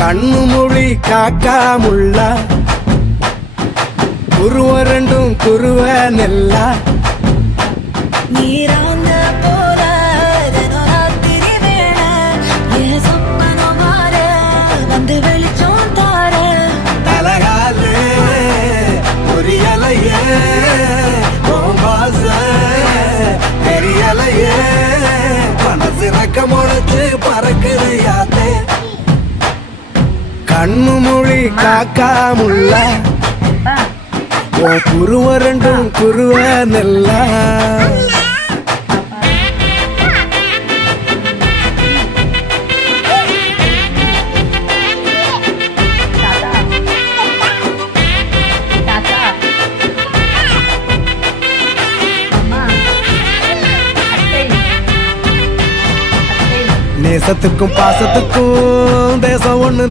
கண்ணு மொழி காக்காமுள்ள குருவ ரெண்டும் குருவ நெல்லா நீராங்க போல தினராத்திரி வேளை என் சொப்பனம் மாற வந்து வெளிச்சம் தார தலகாலே புரியலையே பாச தெரியலையே மனசு ரக்க முளைச்சு பறக்குது யாத்தே கண்ணு மொழி காக்காமுள்ள குருவ ரெண்டும் குருவ நெல்லா நேசத்துக்கும் பாசத்துக்கும் தேசம் ஒண்ணு